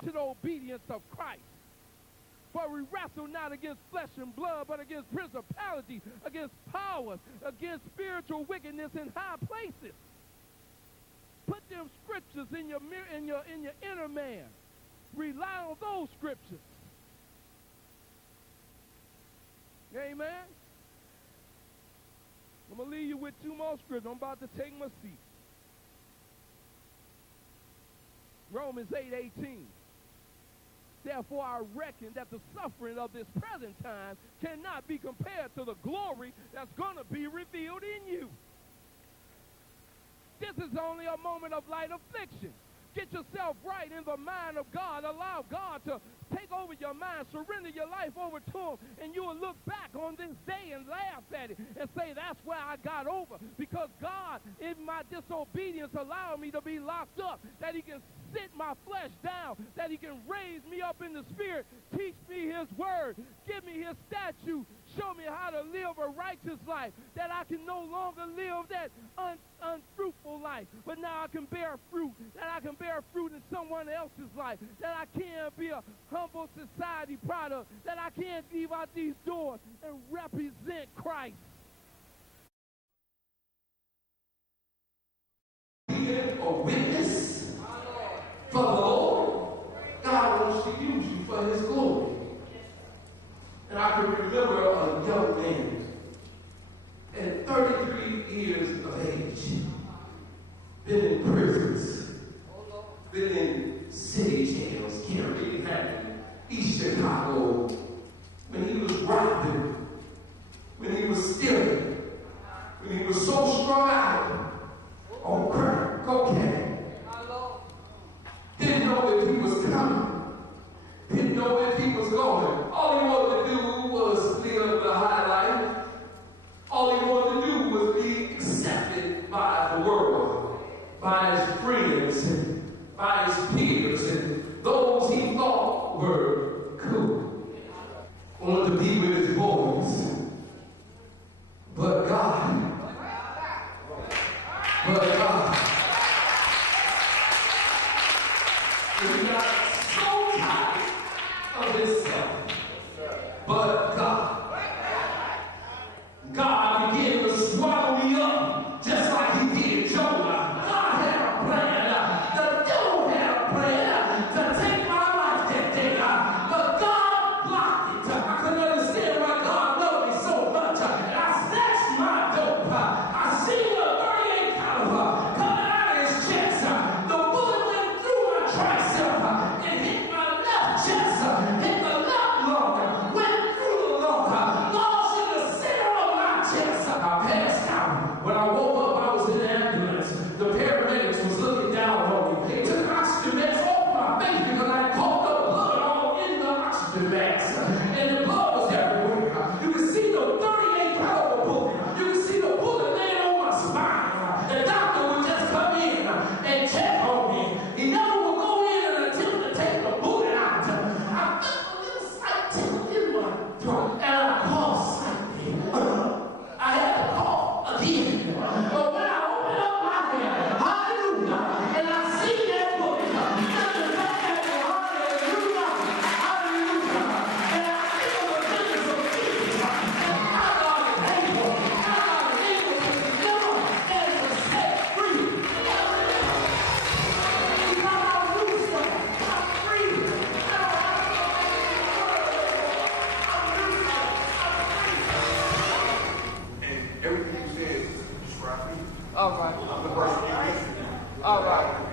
to the obedience of Christ. For we wrestle not against flesh and blood, but against principalities, against powers, against spiritual wickedness in high places. Put them scriptures in your inner man. Rely on those scriptures. Amen. I'm going to leave you with two more scriptures. I'm about to take my seat. Romans 8:18. Therefore I reckon that the suffering of this present time cannot be compared to the glory that's going to be revealed in you. This is only a moment of light affliction. Get yourself right in the mind of God. Allow God to take over your mind. Surrender your life over to him. And you will look back on this day and laugh at it and say, that's where I got over. Because God, in my disobedience, allowed me to be locked up. That he can sit my flesh down. That he can raise me up in the spirit. Teach me his word. Give me his statute. Show me how to live a righteous life. That I can no longer live that unfruitful life. But now I can bear fruit. That I can bear fruit in someone else's life. That I can be a humble society product. That I can leave out these doors and represent Christ. Being a witness for the Lord, God wants to use you for his glory. And I can remember a young man at 33 years of age, been in prisons, been in city jails, Caribbean, East Chicago, when he was robbing, when he was stealing, when he was so strung out on crack, cocaine. Didn't know if he was coming. Didn't know if he was going. All he wanted to do was live the high life. All he wanted to do was be accepted by the world, by his friends, and by his peers, and those he thought were cool. Wanted to be with his boys. But God. He got so tired of himself. But God began to swallow me up just like he did Jonah. God had a plan. The devil had a plan to take my life that day. But God blocked it. I couldn't understand why God loved me so much. And I snatched my dope. I seen a 38 caliber coming out of his chest. The bullet went through my tricep and hit my left chest. Hit the left lung. Went through the lung. Lodged in the center of my chest. I passed out. When I woke up, I was in the ambulance. The paramedics was looking down on me. They took oxygen masks off my face because I caught the blood all in the oxygen mask. And the blood was everywhere. You could see the 38 caliber bullet. You could see the bullet laying on my spine. The doctor would just come in and check on me. He never would go in and attempt to take the bullet out. I felt a little slight tickle in my throat, and I coughed slightly. I had to cough again. But when I opened up my hand, hallelujah, and I see that bullet, nothing back at me, hallelujah, hallelujah, and I feel the goodness of Jesus. And I God is able, God is able to deliver and to set free. Because I'm loose, I'm free. And everything you said is right. All right. The person you mentioned. All right.